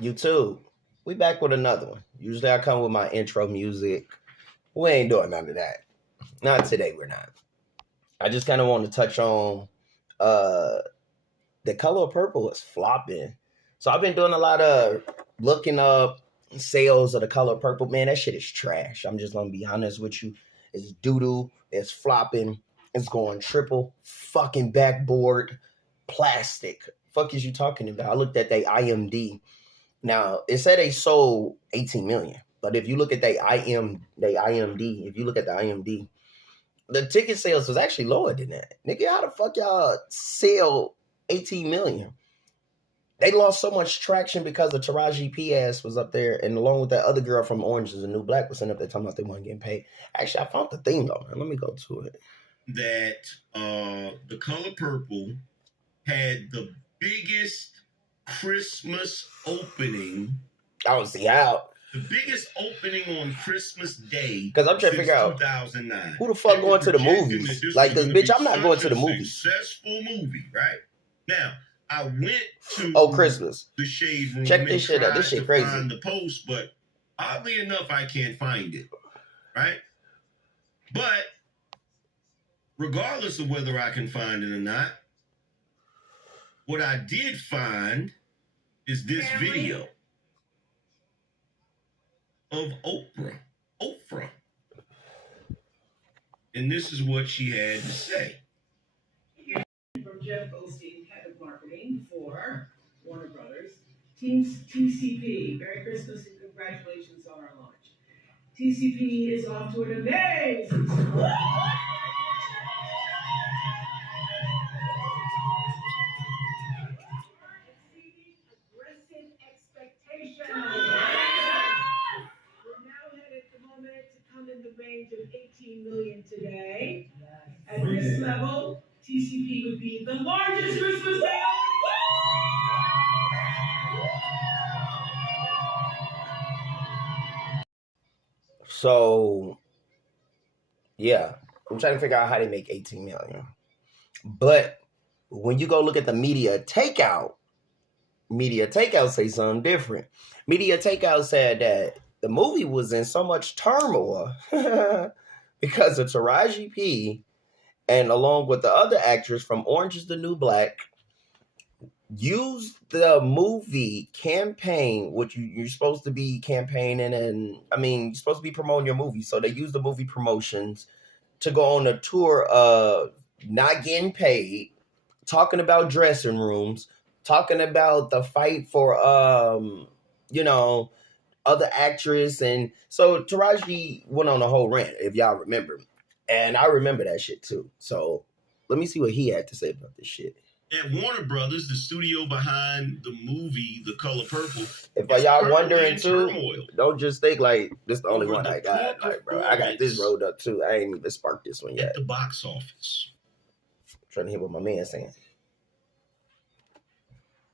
YouTube, we back with another one. Usually I come with my intro music. We ain't doing none of that. Not today, we're not. I just kind of want to touch on uh the color of purple is flopping. So I've been doing a lot of looking up sales of the color purple. Man, that shit is trash. I'm just gonna be honest with you. It's doo-doo, it's flopping, it's going triple fucking backboard plastic. Fuck is you talking about? I looked at the IMD. Now it said they sold 18 million, but if you look at the IMD, if you look at the IMD, the ticket sales was actually lower than that. Nigga, how the fuck y'all sell 18 million? They lost so much traction because the Taraji P ass was up there, and along with that other girl from Orange is the New Black was sitting up there talking about they weren't getting paid. Actually, I found the thing though, man. Let me go to it. That the color purple had the biggest Christmas opening. I don't see how. The biggest opening on Christmas Day. Because I'm trying to figure out 2009. Who the fuck going to the movies? Like this bitch, I'm not going to the movies. Successful movie, right? Now, I went to Christmas. The Shade Room. Check this shit out. This shit crazy. Find the post, but oddly enough, I can't find it. Right? But regardless of whether I can find it or not, what I did find is this video of Oprah. And this is what she had to say. From Jeff Osteen, head of marketing for Warner Brothers. TCP, Merry Christmas and congratulations on our launch. TCP is off to an amazing start. Exceeding aggressive expectations. We're now headed at the moment to come in the range of 18 million today. At this level, TCP would be the largest Christmas sale. So, yeah, I'm trying to figure out how they make 18 million. But when you go look at the media takeout say something different. Media takeout said that the movie was in so much turmoil because of Taraji P and along with the other actress from Orange is the New Black used the movie campaign, which you're supposed to be campaigning and you're supposed to be promoting your movie. So they used the movie promotions to go on a tour of not getting paid, talking about dressing rooms, talking about the fight for other actress. And so Taraji went on a whole rant, if y'all remember. And I remember that shit too. So let me see what he had to say about this shit. At Warner Brothers, the studio behind the movie The Color Purple. If y'all wondering too, don't just think like this is the only one I got. Like, bro, I got this rolled up too. I ain't even sparked this one yet. At the box office. I'm trying to hear what my man's saying.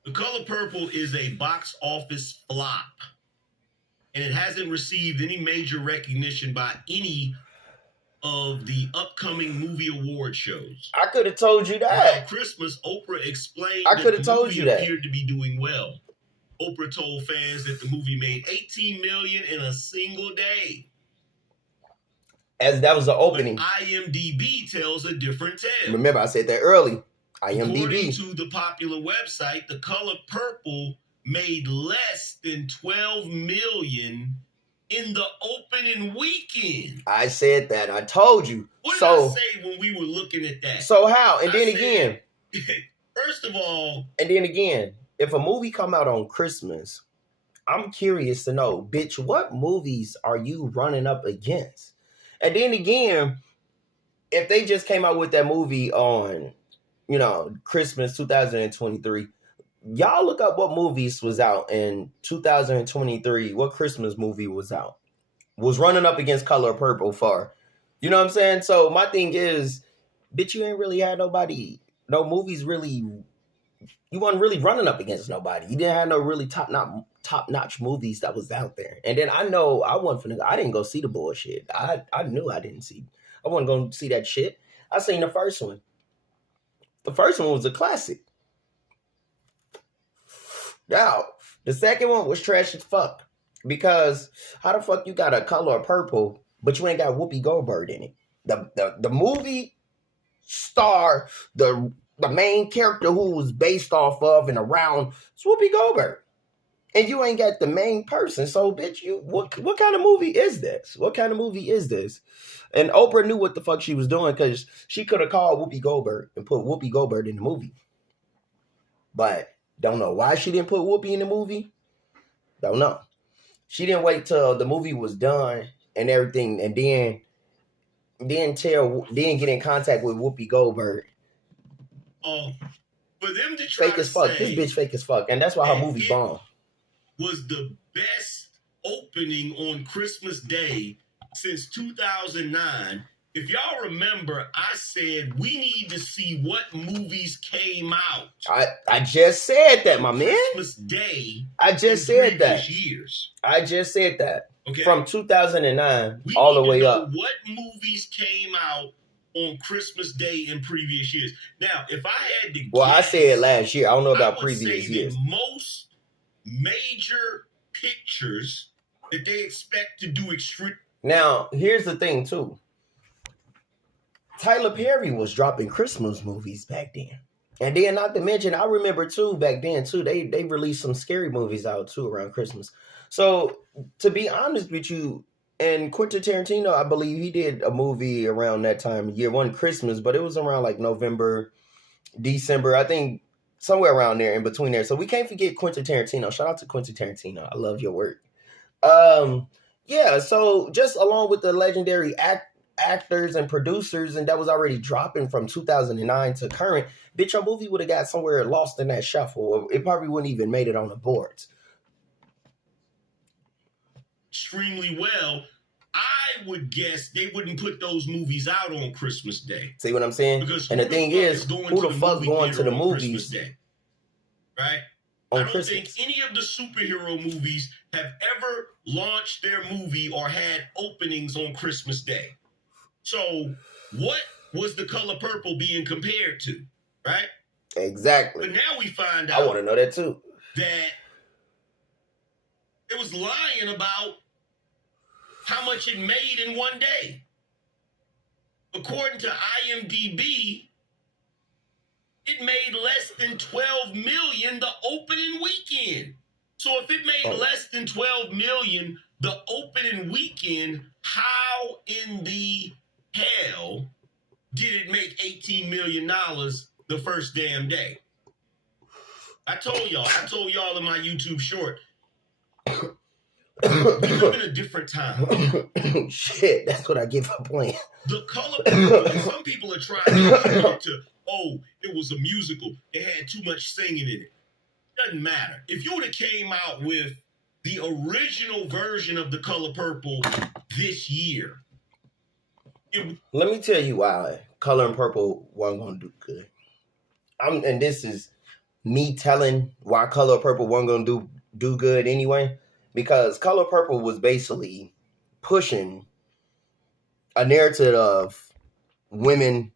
The Color Purple is a box office flop. And it hasn't received any major recognition by any of the upcoming movie award shows. I could have told you that. At Christmas, Oprah explained I could have told you that. Appeared to be doing well. Oprah told fans that the movie made 18 million in a single day. As that was the opening. But IMDb tells a different tale. Remember, I said that early. IMDb. According to the popular website, The Color Purple made less than 12 million in the opening weekend. I said that. I told you. What did I say when we were looking at that? So how? And then again. First of all. And then again, if a movie come out on Christmas, I'm curious to know, bitch, what movies are you running up against? And then again, if they just came out with that movie on, Christmas 2023, y'all look up what movies was out in 2023. What Christmas movie was out? Was running up against Color Purple for. You know what I'm saying? So my thing is, bitch, you ain't really had nobody, no movies really. You wasn't really running up against nobody. You didn't have no really top-notch movies that was out there. And then I know I didn't go see the bullshit. I knew I wasn't going to see that shit. I seen the first one. The first one was a classic. Now, The second one was trash as fuck. Because how the fuck you got a color purple, but you ain't got Whoopi Goldberg in it? The movie star, the main character who was based off of and around is Whoopi Goldberg. And you ain't got the main person. So, bitch, what kind of movie is this? What kind of movie is this? And Oprah knew what the fuck she was doing because she could have called Whoopi Goldberg and put Whoopi Goldberg in the movie. But don't know why she didn't put Whoopi in the movie. Don't know. She didn't wait till the movie was done and everything, and then get in contact with Whoopi Goldberg. For them to try fake as fuck. This bitch fake as fuck, and that's why her movie bombed. Was the best opening on Christmas Day since 2009. If y'all remember, I said we need to see what movies came out. I just said that, my man. Christmas Day. I just said that. Years. I just said that. Okay. From 2009 all the way up. What movies came out on Christmas Day in previous years? Now, if I had to guess, I said last year. I don't know about I would previous say years. The most major pictures that they expect to do extreme. Now, here's the thing, too. Tyler Perry was dropping Christmas movies back then. And then, not to mention, I remember, too, back then, too, they released some scary movies out, too, around Christmas. So, to be honest with you, and Quentin Tarantino, I believe he did a movie around that time, year one Christmas, but it was around, like, November, December, I think, somewhere around there, in between there. So, we can't forget Quentin Tarantino. Shout out to Quentin Tarantino. I love your work. Yeah, so, just along with the legendary actors and producers, and that was already dropping from 2009 to current, bitch, your movie would have got somewhere lost in that shuffle. It probably wouldn't even made it on the boards. Extremely well. I would guess they wouldn't put those movies out on Christmas Day. See what I'm saying? Because and the thing is, who the fuck going to the movies? Day, right? On I don't Christmas. think any of the superhero movies have ever launched their movie or had openings on Christmas Day. So, what was The Color Purple being compared to, right? Exactly. But now we find out. I want to know that too. That it was lying about how much it made in one day. According to IMDb, it made less than 12 million the opening weekend. So if it made less than 12 million the opening weekend, how in the hell did it make $18 million the first damn day? I told y'all in my YouTube short, we live in a different time. Shit, that's what I give up playing. The Color Purple, and some people are trying to attribute it to, it was a musical. It had too much singing in it. Doesn't matter. If you would have came out with the original version of The Color Purple this year, let me tell you why Color Purple wasn't going to do good. And this is me telling why Color Purple wasn't going to do good anyway. Because Color Purple was basically pushing a narrative of women.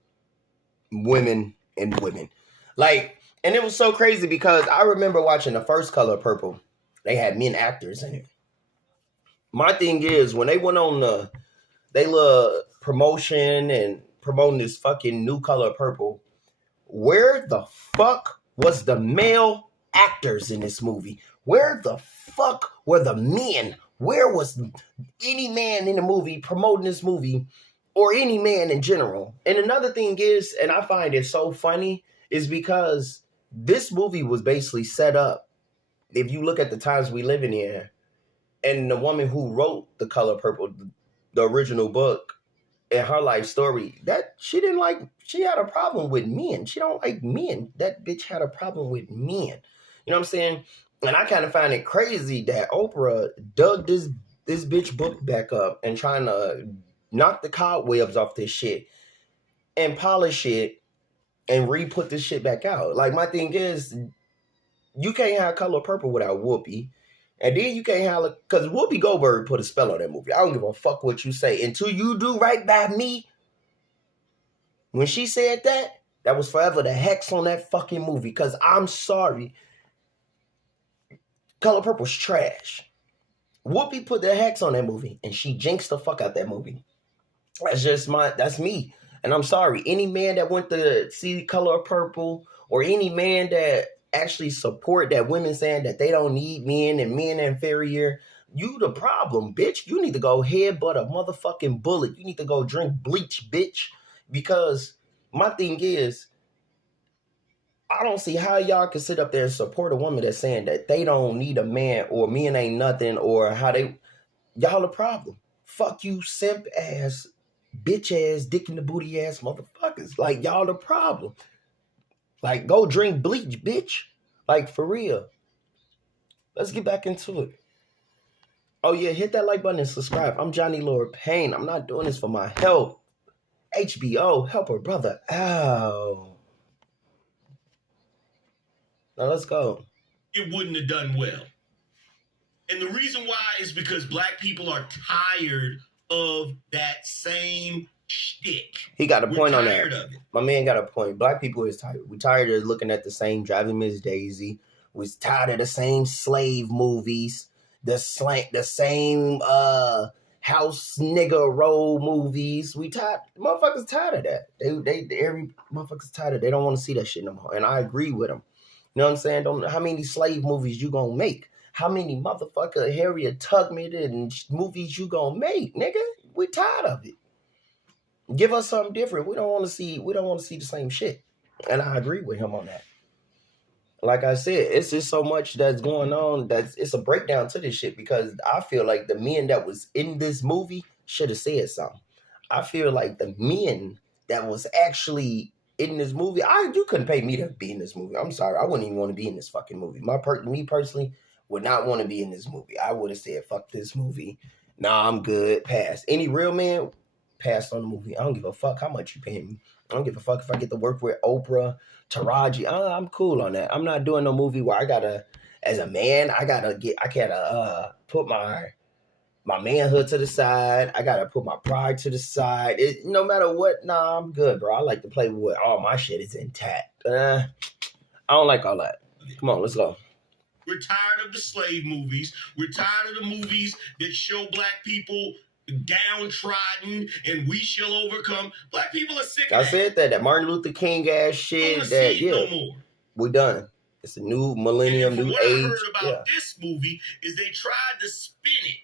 Like, and it was so crazy because I remember watching the first Color Purple. They had men actors in it. My thing is, when they went on they little promotion and promoting this fucking new Color Purple, where the fuck was the male actors in this movie? Where the fuck were the men? Where was any man in the movie promoting this movie, or any man in general? And another thing is, and I find it so funny, is because this movie was basically set up, if you look at the times we live in, and the woman who wrote The Color Purple, the original book, and her life story, that she had a problem with men. She don't like men. That bitch had a problem with men. You know what I'm saying? And I kind of find it crazy that Oprah dug this bitch book back up and trying to knock the cobwebs off this shit and polish it and re-put this shit back out. Like, my thing is, you can't have Color Purple without Whoopi. And then you can't have, because Whoopi Goldberg put a spell on that movie. I don't give a fuck what you say. Until you do right by me. When she said that, that was forever the hex on that fucking movie. Because I'm sorry. Color Purple's trash. Whoopi put the hex on that movie, and she jinxed the fuck out that movie. That's me. And I'm sorry, any man that went to see Color Purple, or any man that actually support that women saying that they don't need men and men are inferior, you the problem, bitch. You need to go headbutt a motherfucking bullet. You need to go drink bleach, bitch. Because my thing is, I don't see how y'all can sit up there and support a woman that's saying that they don't need a man, or men ain't nothing, or y'all the problem. Fuck you, simp ass, bitch ass, dick in the booty ass motherfuckers. Like, y'all the problem. Like, go drink bleach, bitch. Like, for real. Let's get back into it. Oh yeah, hit that like button and subscribe. I'm Johnny Lord Payne. I'm not doing this for my health. HBO, help a brother out. Now let's go. It wouldn't have done well. And the reason why is because black people are tired of that same shtick. He got a point on tired that. Of it. My man got a point. Black people is tired. We're tired of looking at the same Driving Miss Daisy. We're tired of the same slave movies. The same house nigga roll movies. We tired. Motherfuckers tired of that. Every motherfuckers tired of. They don't want to see that shit no more. And I agree with them. You know what I'm saying? How many slave movies you gonna make? How many motherfucker Harriet Tubman and movies you gonna make, nigga? We tired of it. Give us something different. We don't want to see the same shit. And I agree with him on that. Like I said, it's just so much that's going on that it's a breakdown to this shit, because I feel like the men that was in this movie should have said something. I feel like the men that was actually in this movie, you couldn't pay me to be in this movie. I'm sorry. I wouldn't even want to be in this fucking movie. Me personally would not want to be in this movie. I would have said, fuck this movie. Nah, I'm good. Pass. Any real man, pass on the movie. I don't give a fuck how much you paying me. I don't give a fuck if I get to work with Oprah, Taraji. I'm cool on that. I'm not doing no movie where I gotta, as a man, I gotta put my manhood to the side. I gotta put my pride to the side. No matter what, nah, I'm good, bro. I like to play with all my shit is intact. I don't like all that. Come on, let's go. We're tired of the slave movies. We're tired of the movies that show black people downtrodden and we shall overcome. Black people are sick of I said that Martin Luther King ass shit. No more. We're done. It's a new millennium, new age. What I heard about this movie is they tried to spin it.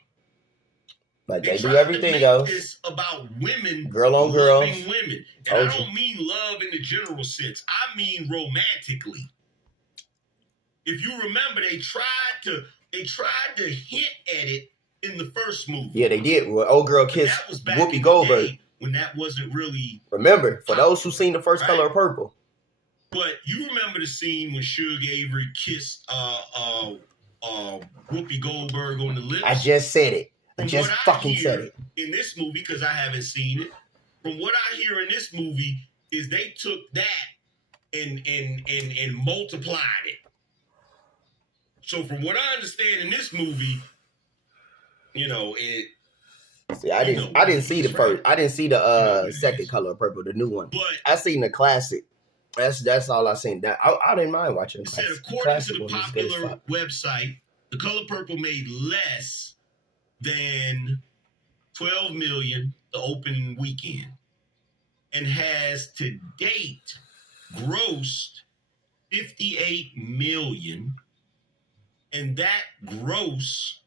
Like they do everything else. It's about women, girl on girl, women. And I don't mean love in the general sense. I mean romantically. If you remember, they tried to hint at it in the first movie. Yeah, they did. Well, old girl kissed Whoopi Goldberg. When that wasn't really. Remember, for those who seen the first Color Purple. But you remember the scene when Suge Avery kissed Whoopi Goldberg on the lips? I just said it. I just fucking said it. In this movie, because I haven't seen it, from what I hear in this movie is they took that and multiplied it. So from what I understand in this movie, it. See, I didn't see the first. I didn't see the second Color Purple, the new one. But I seen the classic. That's all I seen. That I didn't mind watching the classic. According to the popular website, The Color Purple made less than $12 million the opening weekend, and has to date grossed $58 million, and that gross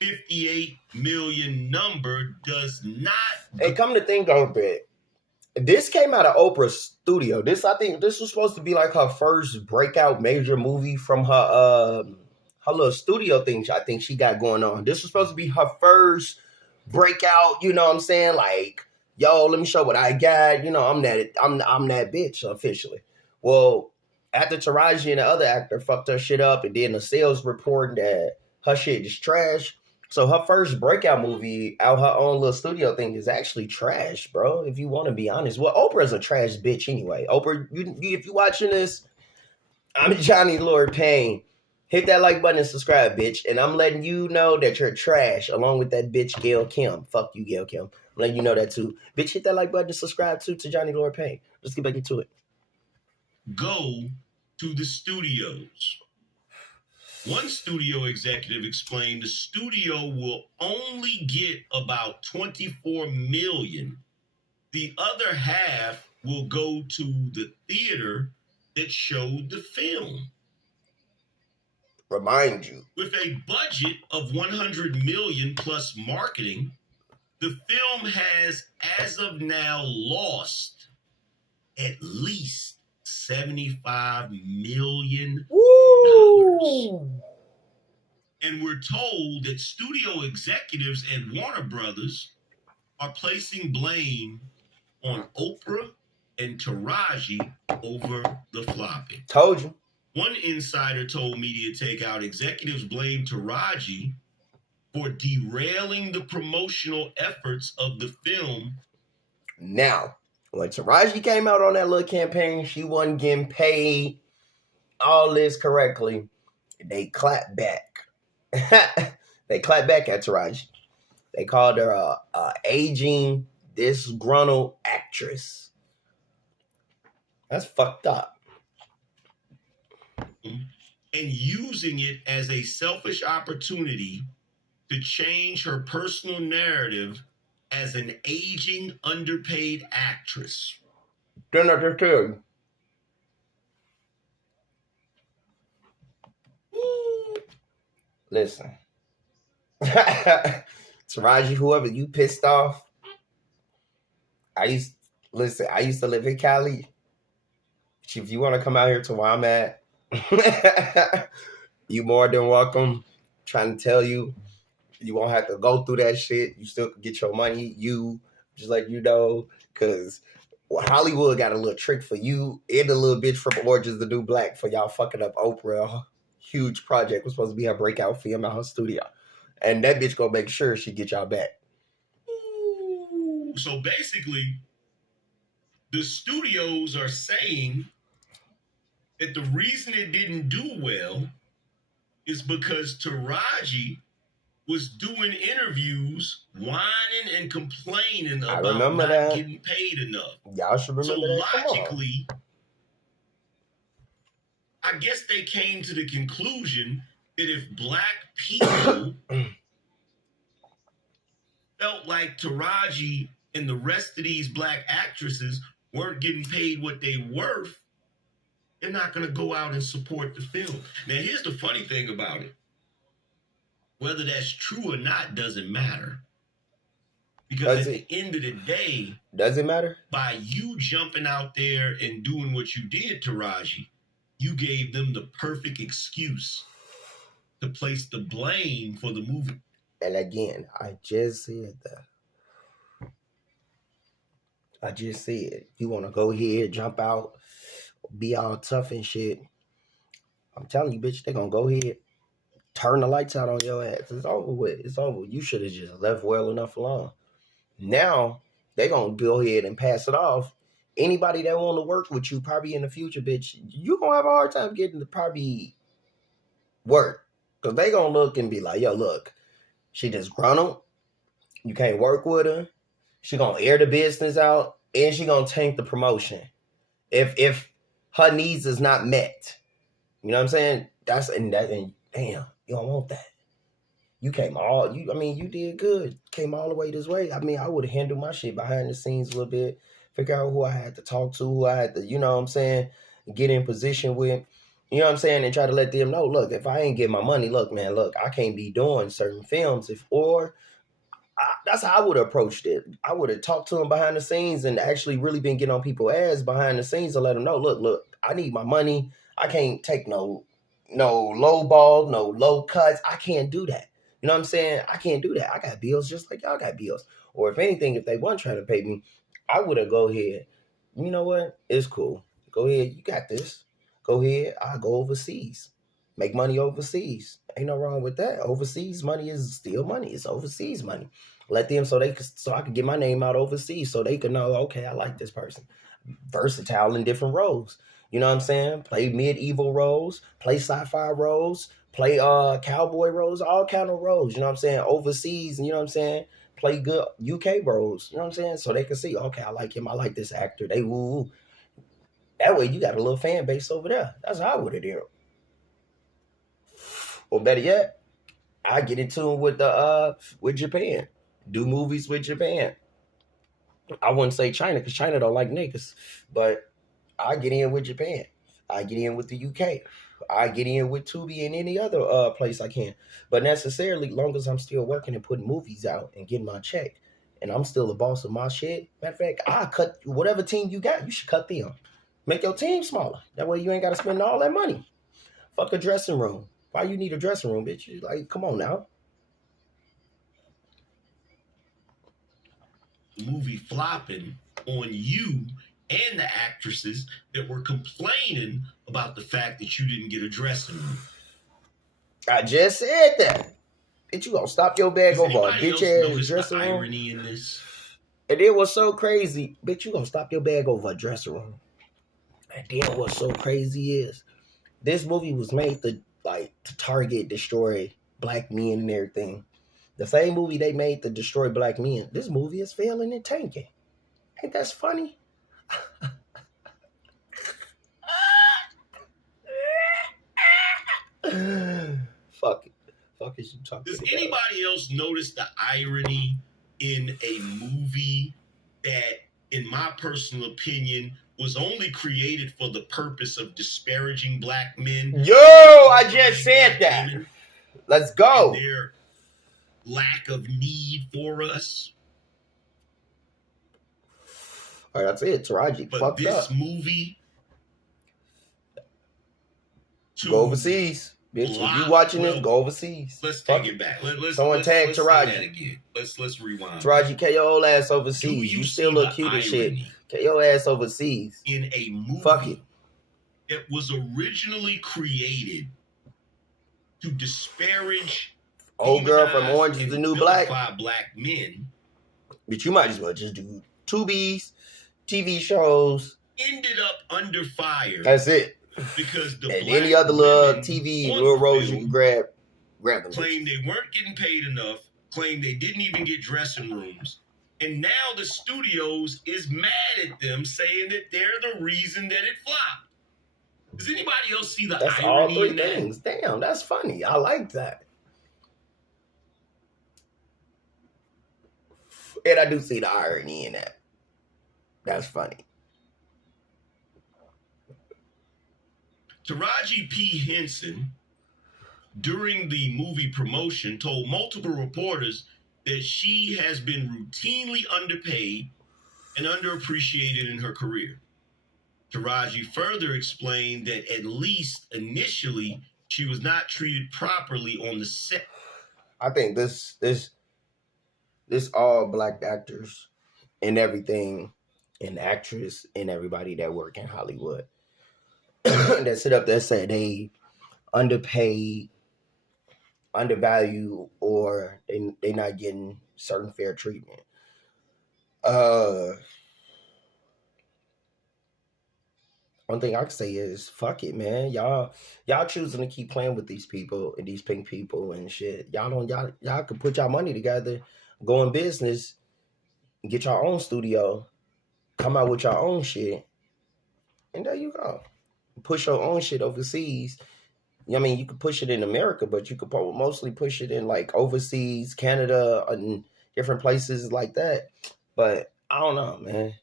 $58 million number does not. Hey, come to think of it, this came out of Oprah's studio. I think this was supposed to be like her first breakout major movie from her little studio thing I think she got going on. This was supposed to be her first breakout, you know what I'm saying? Like, yo, let me show what I got. I'm that bitch officially. Well, after Taraji and the other actor fucked her shit up, and then the sales report that her shit is trash. So her first breakout movie out her own little studio thing is actually trash, bro. If you want to be honest. Well, Oprah's a trash bitch anyway. Oprah, if you watching this, I'm Johnny Lord Payne. Hit that like button and subscribe, bitch. And I'm letting you know that you're trash, along with that bitch Gail Kim. Fuck you, Gail Kim. I'm letting you know that too. Bitch, hit that like button and subscribe too to Johnny Lord Payne. Let's get back into it. Go to the studios. One studio executive explained the studio will only get about $24 million. The other half will go to the theater that showed the film. Remind you. With a budget of $100 million plus marketing, the film has, as of now, lost at least $75 million. Woo! And we're told that studio executives at Warner Brothers are placing blame on Oprah and Taraji over the flopping. Told you. One insider told Media Takeout executives blame Taraji for derailing the promotional efforts of the film. Now, when Taraji came out on that little campaign, she wasn't getting paid all this correctly. They clapped back. They clapped back at Taraji. They called her a aging, disgruntled actress. That's fucked up. And using it as a selfish opportunity to change her personal narrative as an aging, underpaid actress. Then I just tell you. Listen. Taraji, whoever you pissed off. I used to live in Cali. If you want to come out here to where I'm at, you more than welcome. Trying to tell you, you won't have to go through that shit. You still can get your money. You, just like you know, because Hollywood got a little trick for you and a little bitch from Orange is the New Black for y'all fucking up Oprah. Huge project was supposed to be her breakout film out her studio. And that bitch gonna make sure she get y'all back. Ooh. So basically, the studios are saying that the reason it didn't do well is because Taraji was doing interviews, whining and complaining about not getting paid enough. Y'all should remember that. So logically, I guess they came to the conclusion that if black people felt like Taraji and the rest of these black actresses weren't getting paid what they worth, they're not going to go out and support the film. Now, here's the funny thing about it. Whether that's true or not doesn't matter. Because at the end of the day, does it matter? By you jumping out there and doing what you did, Taraji, you gave them the perfect excuse to place the blame for the movie. And again, I just said that. I just said, you want to go here, jump out, be all tough and shit. I'm telling you, bitch, they going to go ahead, turn the lights out on your ass. It's over with. It's over. You should have just left well enough alone. Now, they going to go ahead and pass it off. Anybody that want to work with you probably in the future, bitch, you going to have a hard time getting to probably work. Because they going to look and be like, yo, look, she disgruntled. You can't work with her. She going to air the business out. And she going to tank the promotion. If her needs is not met. You know what I'm saying? And damn, you don't want that. You you did good. Came all the way this way. I mean, I would have handled my shit behind the scenes a little bit. Figure out who I had to talk to, who I had to, you know what I'm saying, get in position with. You know what I'm saying? And try to let them know, look, if I ain't get my money, look, man, I can't be doing certain films. That's how I would have approached it. I would have talked to them behind the scenes and actually really been getting on people's ass behind the scenes to let them know, look, I need my money. I can't take no low ball, no low cuts. I can't do that. You know what I'm saying? I can't do that. I got bills just like y'all got bills. Or if anything, if they weren't trying to pay me, I would have go ahead. You know what? It's cool. Go ahead. You got this. Go ahead. I'll go overseas. Make money overseas. Ain't no wrong with that. Overseas money is still money. It's overseas money. Let them so I could get my name out overseas so they could know, okay, I like this person. Versatile in different roles. You know what I'm saying? Play medieval roles, play sci-fi roles, play cowboy roles, all kind of roles. You know what I'm saying? Overseas, you know what I'm saying? Play good UK roles. You know what I'm saying? So they can see, okay, I like him. I like this actor. They woo. That way you got a little fan base over there. That's how I would have done. Or better yet, I get in tune with Japan. Do movies with Japan. I wouldn't say China because China don't like niggas, but I get in with Japan. I get in with the UK. I get in with Tubi and any other place I can. But necessarily, long as I'm still working and putting movies out and getting my check, and I'm still the boss of my shit. Matter of fact, I cut whatever team you got. You should cut them. Make your team smaller. That way you ain't got to spend all that money. Fuck a dressing room. Why you need a dressing room, bitch? You like, come on now. Movie flopping on you and the actresses that were complaining about the fact that you didn't get a dressing room. I just said that. Bitch, you gonna stop your bag over a bitch ass dressing room? Irony in this? And then what's so crazy, bitch, you gonna stop your bag over a dressing room. And then what's so crazy is this movie was made to target, destroy black men and everything. The same movie they made to destroy black men, this movie is failing and tanking. Ain't that funny? Fuck it. Fuck is you talking Does about? anybody else notice the irony in a movie that, in my personal opinion, was only created for the purpose of disparaging black men? Yo, I just said that. Let's go. And their lack of need for us. All right, that's it. Taraji But fucked this up. movie, Go overseas. Bitch, if you watching this, go overseas. Let's Fuck take it back. Let's tag let's Taraji. say that again. Let's rewind. Taraji, get your old ass Do overseas. You see still look the cute as shit. irony Get your ass overseas. in a movie Fuck it. that was originally created to disparage Old girl from demonize, Orange is and the New Black. vilify black men, But you might as well just do Tubi's, TV shows. ended up under fire That's it. because the And black any other little women TV, on little the roles you film can grab them. claimed they weren't getting paid enough, claimed they didn't even get dressing rooms. And now the studios is mad at them, saying that they're the reason that it flopped. Does anybody else see the That's irony all three in that? things. Damn, that's funny. I like that. And I do see the irony in that. That's funny. Taraji P. Henson, during the movie promotion, told multiple reporters that she has been routinely underpaid and underappreciated in her career. Taraji further explained that at least initially, she was not treated properly on the set. I think this all black actors and everything, and actress and everybody that work in Hollywood that sit up there say they underpaid, undervalued, or they not getting certain fair treatment. One thing I can say is fuck it, man. Y'all choosing to keep playing with these people and these pink people and shit. Y'all could put y'all money together, go in business, get your own studio, come out with your own shit, and there you go. Push your own shit overseas. I mean, you could push it in America, but you could mostly push it in like overseas, Canada, and different places like that. But I don't know, man.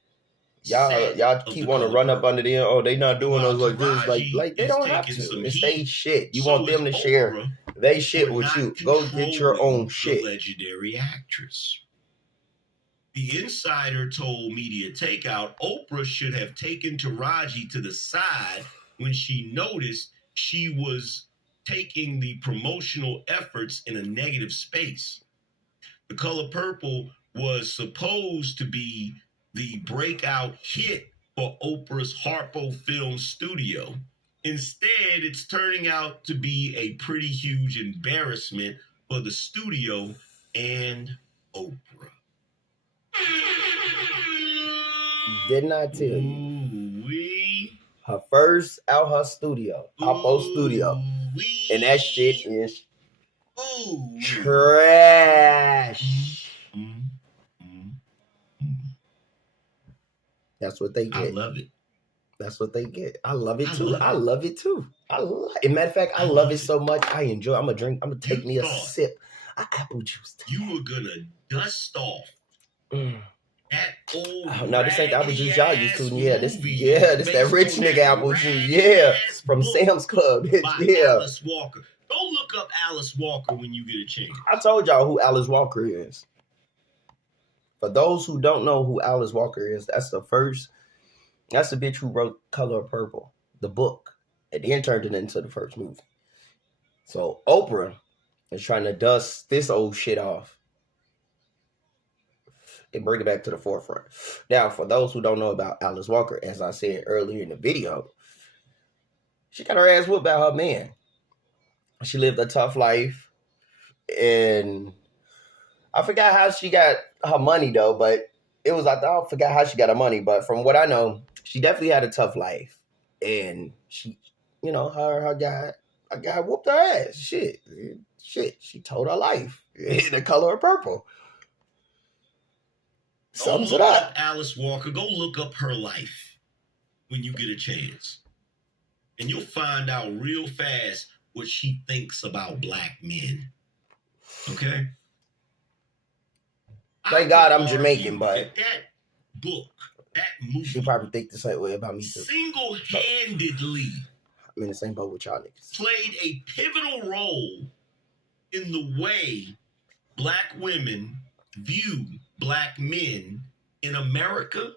Y'all keep want to run up under them. Oh, they not doing us like this. Like they don't have to. It's they shit. You want them to share they shit with you. Go get your own shit. Legendary actress. The insider told Media Takeout Oprah should have taken Taraji to the side when she noticed she was taking the promotional efforts in a negative space. The Color Purple was supposed to be the breakout hit for Oprah's Harpo Film Studio. Instead, it's turning out to be a pretty huge embarrassment for the studio and Oprah. Didn't I tell you? Ooh-wee. Her first out her studio, Harpo Studio, Ooh-wee. and that shit is Ooh. trash. Mm-hmm. That's what they I get. love it. That's what they get. I love it I too. love it. I love it too. As a matter of fact, I love it so much. I enjoy. I'm gonna take me a thought sip of apple juice. You were gonna dust off that old No, this ain't the apple juice y'all used to. raggedy Yeah, ass this movie this that based rich on nigga that apple juice. raggedy Yeah, ass from book Sam's Club. Bitch. by Yeah. Alice Walker. Go look up Alice Walker when you get a chance. I told y'all who Alice Walker is. For those who don't know who Alice Walker is, that's the bitch who wrote Color Purple, the book, and then turned it into the first movie. So Oprah is trying to dust this old shit off and bring it back to the forefront. Now, for those who don't know about Alice Walker, as I said earlier in the video, she got her ass whooped by her man. She lived a tough life, and I forgot how she got her money though, but it was I forgot how she got her money, but from what I know, she definitely had a tough life, and she, her guy whooped her ass. Shit, she told her life in The Color of Purple. Sums it up. Alice Walker. Go look up her life when you get a chance, and you'll find out real fast what she thinks about black men. Okay. Thank God I'm Jamaican, but that book, that movie, she probably think the same way about me too. Single-handedly I'm in the same boat with y'all niggas. played a pivotal role in the way black women view black men in America,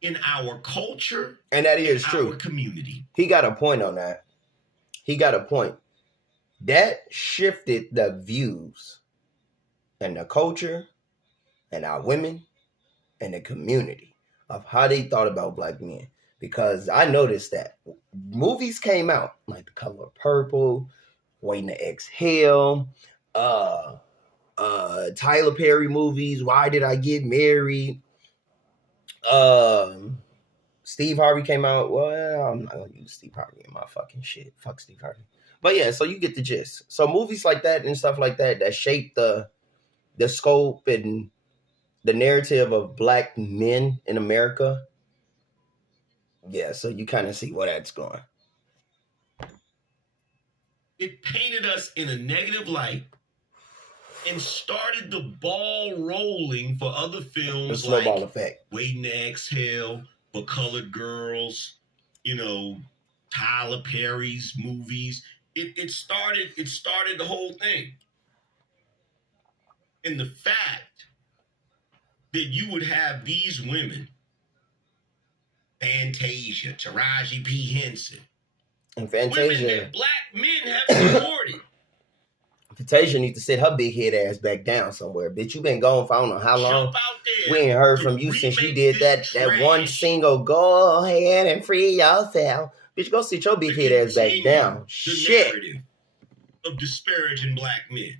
in our culture, and that is our true. Community. He got a point on that. He got a point. That shifted the views and the culture and our women and the community of how they thought about black men. Because I noticed that movies came out like The Color of Purple, Waiting to Exhale, Tyler Perry movies, Why Did I Get Married? Steve Harvey came out. Well, I'm not gonna use Steve Harvey in my fucking shit. Fuck Steve Harvey. But yeah, so you get the gist. So movies like that and stuff like that shape the scope and the narrative of black men in America. Yeah, so you kind of see where that's going. It painted us in a negative light and started the ball rolling for other films The snowball like effect. Waiting to Exhale, For Colored Girls, Tyler Perry's movies. It started the whole thing. And the fact that you would have these women, Fantasia, Taraji P. Henson, And women Fantasia. that black men have supported. Fantasia needs to sit her big head ass back down somewhere. Bitch, you been gone for I don't know how long. Jump out there We ain't heard to from you since you remake did that this one trash. single. Go ahead and free yourself. Bitch, go sit your big To head ass back continue down. the Shit. narrative of disparaging black men.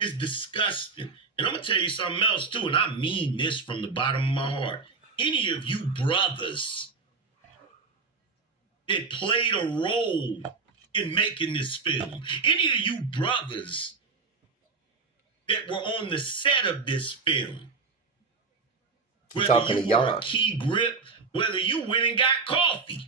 It's disgusting. And I'm going to tell you something else, too, and I mean this from the bottom of my heart. Any of you brothers that played a role in making this film, any of you brothers that were on the set of this film, You whether talking to you were a y'all. key grip, whether you went and got coffee,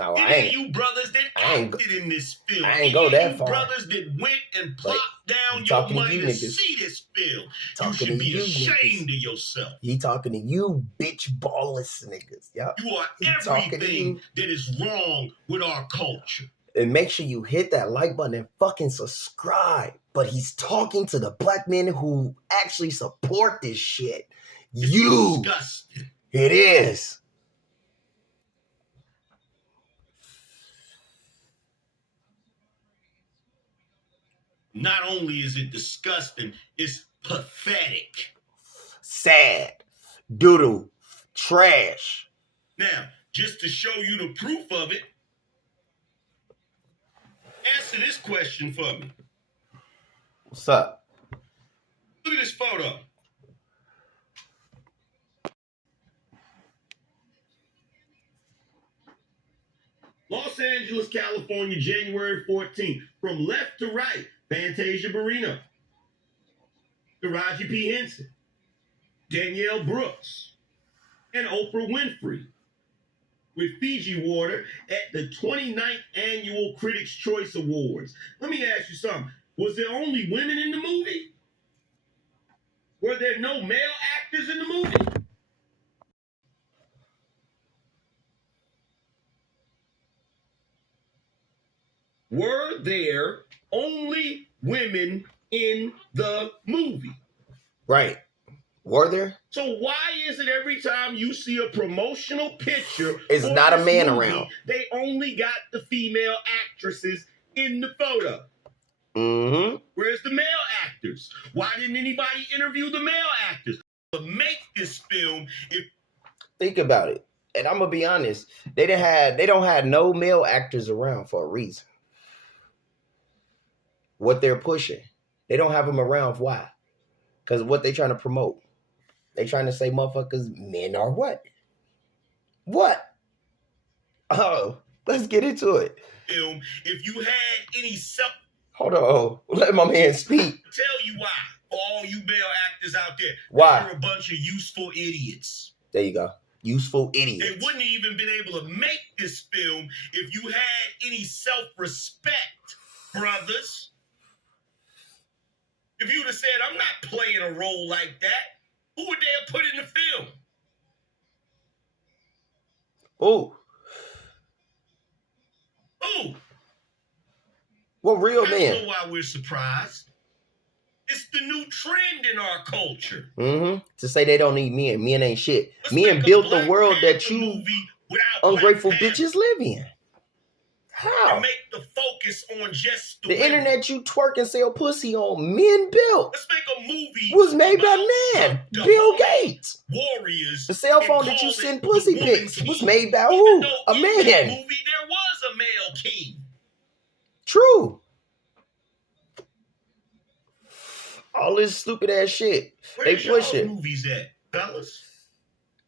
Oh, any of you brothers that I ain't acted in this film, I ain't any go of that you far. brothers that went and But plopped down I'm your talking to money you to niggas. see this film, you Talking should to be you ashamed niggas. of yourself. He talking to you, bitch ballless niggas. Yep. You are He talking to everything you. that is wrong with our culture. And make sure you hit that like button and fucking subscribe. But he's talking to the black men who actually support this shit. It's You. disgusting. It is. Not only is it disgusting, it's pathetic. Sad. Doodle. Trash. Now, just to show you the proof of it, answer this question for me. What's up? Look at this photo. Los Angeles, California, January 14th. From left to right, Fantasia Barrino, Taraji P. Henson, Danielle Brooks, and Oprah Winfrey with Fiji water at the 29th Annual Critics' Choice Awards. Let me ask you something. Was there only women in the movie? Were there no male actors in the movie? Were there only women in the movie? Right. Were there? So why is it every time you see a promotional picture, It's for not a this man movie, around. they only got the female actresses in the photo? Mm-hmm. Where's the male actors? Why didn't anybody interview the male actors? To make this film, if Think about it. And I'm gonna be honest, they don't have no male actors around for a reason. What they're pushing. They don't have them around. Why? Because what they trying to promote. They trying to say motherfuckers, men are what? What? Oh, let's get into it. film, if you had any self, Hold on. Let my man speak. tell you why. For all you male actors out there, Why? you're a bunch of useful idiots. There you go. Useful They idiots. wouldn't have even been able to make this film if you had any self-respect, brothers. If you'd have said, I'm not playing a role like that, who would they have put in the film? Oh, Who? what real I don't man? know why we're surprised. It's the new trend in our culture. Mm-hmm. To say they don't need men. Men ain't shit. Let's Men make a built the Black world that Panther you movie without ungrateful Black Panther. bitches live in. How? And make the focus on just the The women. internet you twerk and sell pussy on, men built. Let's make a movie Was made by about man. the Bill whole Gates. warriors. The cell and phone that you call it send the pussy Woman pics King. was made by Even who? though A in that man. movie there was a male king. True. All this stupid ass shit. Where's They push y'all it. movies at, fellas?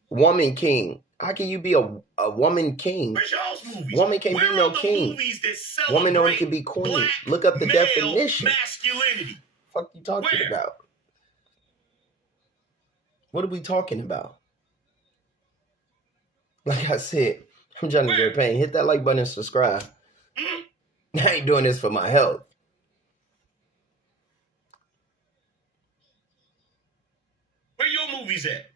Woman king. How can you be a woman king? Where's y'all's movies? Woman can't Where be no are the king. movies that celebrate Woman only can be queen. black Look up the male definition. masculinity? Fuck you talking Where? about? What are we talking about? Like I said, I'm Johnny Where? Gary Payne. Hit that like button and subscribe. Hmm? I ain't doing this for my health. Where your movies at?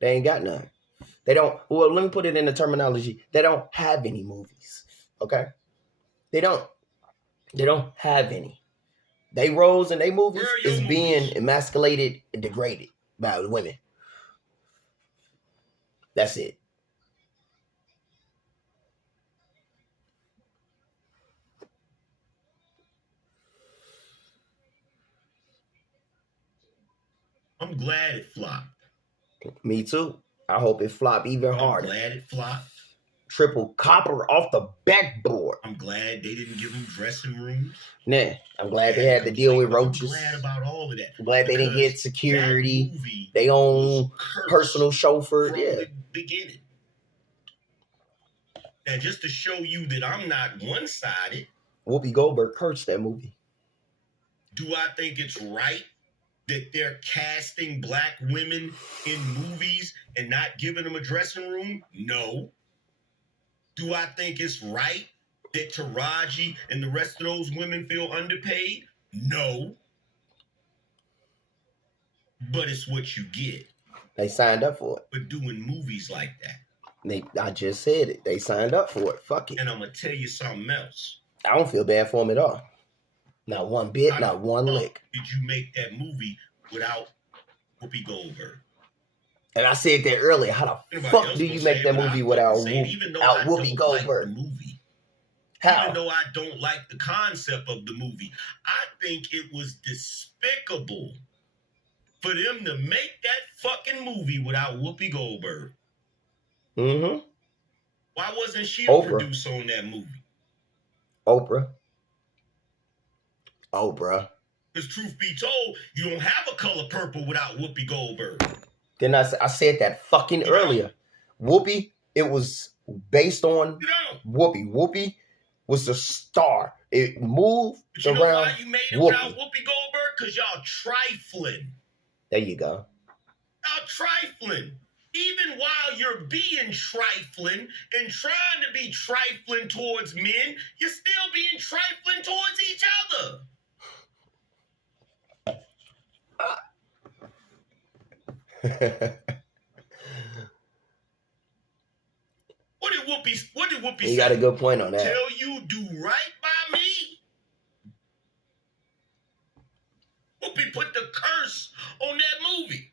They ain't got none. They don't. Well, let me put it in the terminology. They don't have any movies. Okay? They don't. They don't have any. They roles in their movies Where are your is being movies? emasculated and degraded by women. That's it. I'm glad it flopped. Me too. I hope it flop even I'm harder. glad it flopped. Triple copper off the backboard. I'm glad they didn't give them dressing rooms. Nah, I'm glad they had to deal with roaches. I'm glad about all of that. I'm glad they didn't get Because security. that movie They own was cursed personal chauffeur. from Yeah. the beginning. Now, just to show you that I'm not one-sided, Whoopi Goldberg cursed that movie. do I think it's right that they're casting black women in movies and not giving them a dressing room? No. Do I think it's right that Taraji and the rest of those women feel underpaid? No. But it's what you get They signed up for it. for doing movies like that. I just said it. They signed up for it. Fuck it. And I'm going to tell you something else. I don't feel bad for them at all. Not one bit, How not the one fuck lick. did you make that movie without Whoopi Goldberg? And I said that earlier. How the Anybody fuck else do gonna you say make it, that but I movie fucking without say it, even though out I Whoopi don't like Goldberg? the movie. How? Even though I don't like the concept of the movie, I think it was despicable for them to make that fucking movie without Whoopi Goldberg. Mm-hmm. Why wasn't she a Oprah. producer on that movie? Oprah. Oprah. Because truth be told, you don't have a color purple without Whoopi Goldberg. Then I said that fucking You know? earlier. Whoopi, it was based on You know? Whoopi. Whoopi was the star. It moved But you know around why you made it Whoopi. without Whoopi Goldberg? Because y'all trifling. There you go. Y'all trifling. Even while you're being trifling and trying to be trifling towards men, you're still being trifling towards each other. What did Whoopi You say? got a good point on that. Tell you do right by me? Whoopi put the curse on that movie.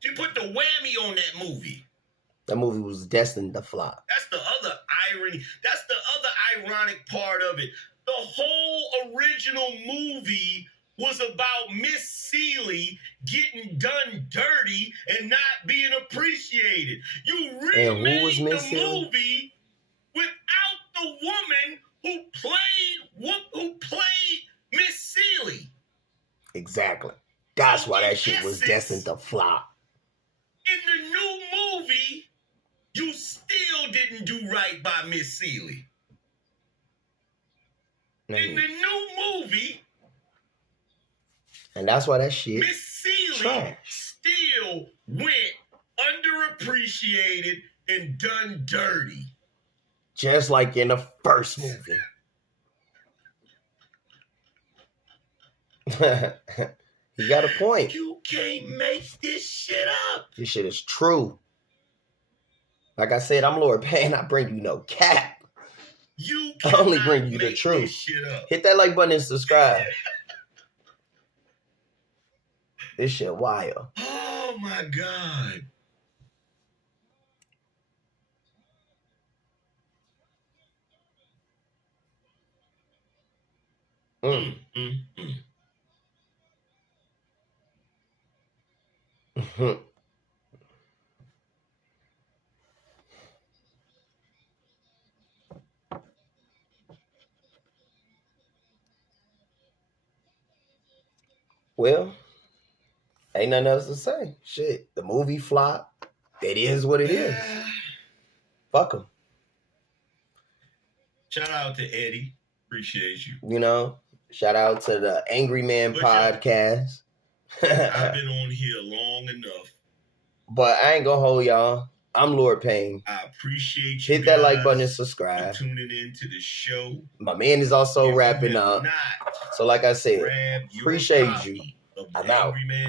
She put the whammy on that movie. That movie was destined to flop. That's the other irony. That's the other ironic part of it. The whole original movie was about Miss Seeley getting done dirty and not being appreciated. You And who was remade Miss the Seeley? movie without the woman who played Miss Seeley. Exactly. That's why that shit was destined to flop. In the new movie, you still didn't do right by Miss Seeley. In the new movie, and that's why that shit Miss Seeley trash. still went underappreciated and done dirty. Just like in the first movie. He got a point. You can't make this shit up. This shit is true. Like I said, I'm Lord Payne. I bring you no cap. You I only cannot bring you the make truth. this shit up. Hit that like button and subscribe. This shit wild. Oh my God. Mm. Mhm. Well, ain't nothing else to say. Shit, the movie flop. It is what it is. Fuck them. Shout out to Eddie. Appreciate you. You know, shout out to the Angry Man But podcast. I've been on here long enough. But I ain't gonna hold y'all. I'm Lord Payne. I appreciate you. Hit that like guys button and for subscribe. tuning in to the show. My man is also If you wrapping have up. not So like I said, grabbed your appreciate copy you. of the I'm out. Angry Man